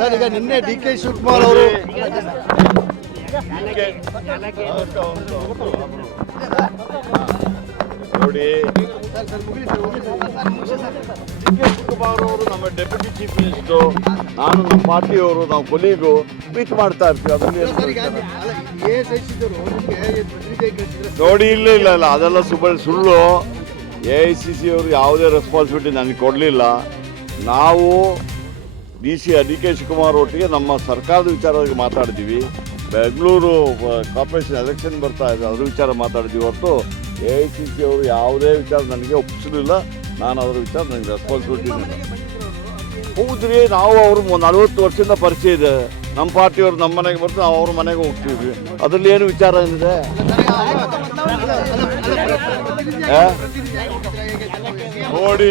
Sir ಈಗ ನಿನ್ನೆ D K Shivakumar ಅವರು ನೋಡಿ. ಡಿ ಕೆ ಶಿವಕುಮಾರ್ ಅವರು ನಮ್ಮ ಡೆಪ್ಯೂಟಿ ಚೀಫ್ ಮಿನಿಸ್ಟರ್ ನಾನು ನಮ್ಮ ಪಾರ್ಟಿಯವರು ನಾವು ಕೊಲೀಗು ಮೀಟ್ ಮಾಡ್ತಾ ಇರ್ತೀವಿ. ಅದರಲ್ಲಿ ನೋಡಿ ಇಲ್ಲ ಇಲ್ಲ ಇಲ್ಲ. ಅದೆಲ್ಲ ಸುಬಳ್ಳಿ ಸುಳ್ಳು. ಎ ಐ ಸಿ ಸಿ ಅವರು ಯಾವುದೇ ರೆಸ್ಪಾನ್ಸಿಬಿಲಿಟಿ ನನಗೆ ಕೊಡಲಿಲ್ಲ. ನಾವು D C D K Shivakumar ಒಟ್ಟಿಗೆ ನಮ್ಮ ಸರ್ಕಾರದ ವಿಚಾರವಾಗಿ ಮಾತಾಡಿದ್ದೀವಿ ಬೆಂಗಳೂರು ಕಾರ್ಪೊರೇಷನ್ ಎಲೆಕ್ಷನ್ ಬರ್ತಾ ಇದೆ ಅದ್ರ ವಿಚಾರ ಮಾತಾಡಿದ್ದೀವಿ ಹೊರತು ಎ ಐ ಸಿ ಸಿ ಅವರು ಯಾವುದೇ ವಿಚಾರ ನನಗೆ ಒಪ್ಪಿಸಲಿಲ್ಲ ನಾನು ಅದರ ವಿಚಾರ ನನಗೆ ರೆಸ್ಪಾನ್ಸಿಬಿಲಿಟಿ ಹೌದ್ರಿ ನಾವು ಅವರು ನಲವತ್ತು ವರ್ಷದಿಂದ ಪರಿಚಯ ಇದೆ ನಮ್ಮ ಪಾರ್ಟಿಯವರು ನಮ್ಮ ಮನೆಗೆ ಬರ್ತು ನಾವು ಅವ್ರ ಮನೆಗೆ ಹೋಗ್ತೀವಿ ಅದರಲ್ಲಿ ಏನು ವಿಚಾರ ಏನಿದೆ? ನೋಡಿ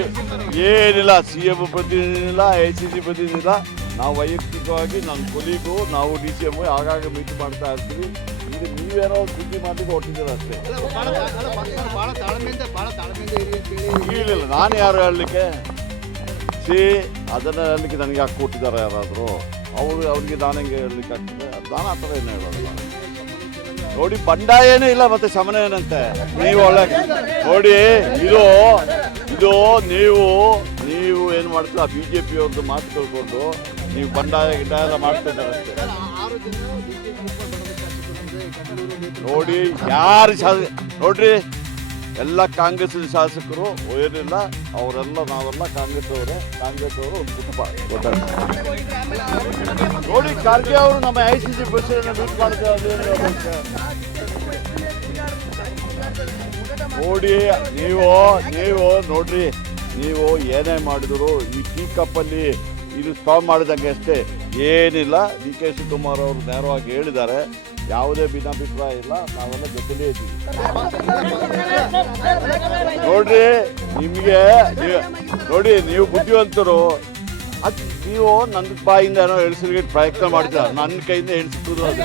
ಏನಿಲ್ಲ ಸಿ ಎಂ ಪ್ರತಿನಿಧಿನಿಲ್ಲ ಎ ಸಿ ಸಿ ಪ್ರತಿನಿಧಿಲ್ಲ ನಾವು ವೈಯಕ್ತಿಕವಾಗಿ ನನ್ನ ಕೊಲೀಗು ನಾವು ಡಿ ಸಿ ಎಂ ಆಗಾಗ ಮೀಟ್ ಮಾಡ್ತಾ ಇರ್ತೀವಿ. ಇದು ನೀವೇನೋ ಸುದ್ದಿ ಮಾಡಲಿಕ್ಕೆ ಹೊಟ್ಟಿದ್ದೀರ ಅಷ್ಟೇ. ಇಲ್ಲ ನಾನು ಯಾರು ಹೇಳಲಿಕ್ಕೆ? ಸಿ ಅದನ್ನು ಹೇಳಲಿಕ್ಕೆ ನನಗೆ ಯಾಕೆ ಕೊಟ್ಟಿದ್ದಾರೆ ಯಾರಾದರೂ? ಅವರು ಅವ್ರಿಗೆ ನಾನು ಹೆಂಗೆ ಹೇಳಲಿಕ್ಕೆ ಆಗ್ತದೆ? ನಾನು ಆ ಥರ ಏನು ಹೇಳೋದು ನೋಡಿ ಬಂಡಾಯ ಏನೂ ಇಲ್ಲ ಮತ್ತೆ ಶಮನ ಏನಂತೆ? ನೀವು ಒಳ್ಳೆ ನೋಡಿ ಇದು ಇದು ನೀವು ನೀವು ಏನು ಮಾಡ್ತೀರಾ? ಬಿ ಜೆ ಪಿ ಅವ್ರದ್ದು ಮಾತು ಕೇಳ್ಕೊಂಡು ನೀವು ಬಂಡಾಯ ಗಿಡ್ಡ ಎಲ್ಲ ನೋಡಿ, ಯಾರು ಶಾಸ, ನೋಡ್ರಿ, ಎಲ್ಲ ಕಾಂಗ್ರೆಸ್ ಶಾಸಕರು, ಏನಿಲ್ಲ, ಅವರೆಲ್ಲ ನಾವೆಲ್ಲ ಕಾಂಗ್ರೆಸ್ ಅವರೇ ಕಾಂಗ್ರೆಸ್ ಅವರು ಒಂದು ಕುಟುಂಬ. ನೋಡಿ, ಖರ್ಗೆ ಅವರು ನಮ್ಮ ಐ ಸಿ ಸಿ ಮಾಡ್ತಾರೆ ನೋಡಿ, ನೀವು ನೀವು ನೋಡ್ರಿ, ನೀವು ಏನೇ ಮಾಡಿದ್ರು ಈ ಟೀ ಕಪ್ಪಲ್ಲಿ ಇದು ಸ್ಟಾಪ್ ಮಾಡಿದಂಗೆ ಅಷ್ಟೇ. ಏನಿಲ್ಲ ಡಿ ಕೆ ಶಿವಕುಮಾರ್ ಅವರು ನೇರವಾಗಿ ಹೇಳಿದ್ದಾರೆ, ಯಾವುದೇ ಭಿನ್ನಾಭಿಪ್ರಾಯ ಇಲ್ಲ, ನಾವೆಲ್ಲ ಜೊತೆಲೇ ಇದ್ದೀವಿ. ನೋಡ್ರಿ, ನಿಮಗೆ ನೋಡಿ, ನೀವು ಬುದ್ಧಿವಂತರು, ಅದು ನೀವು ನನ್ನ ಬಾಯಿಂದ ಏನೋ ಎಳಿಸಲಿಕ್ಕೆ ಪ್ರಯತ್ನ ಮಾಡ್ತೀರ? ನನ್ನ ಕೈಯಿಂದ ಅದು.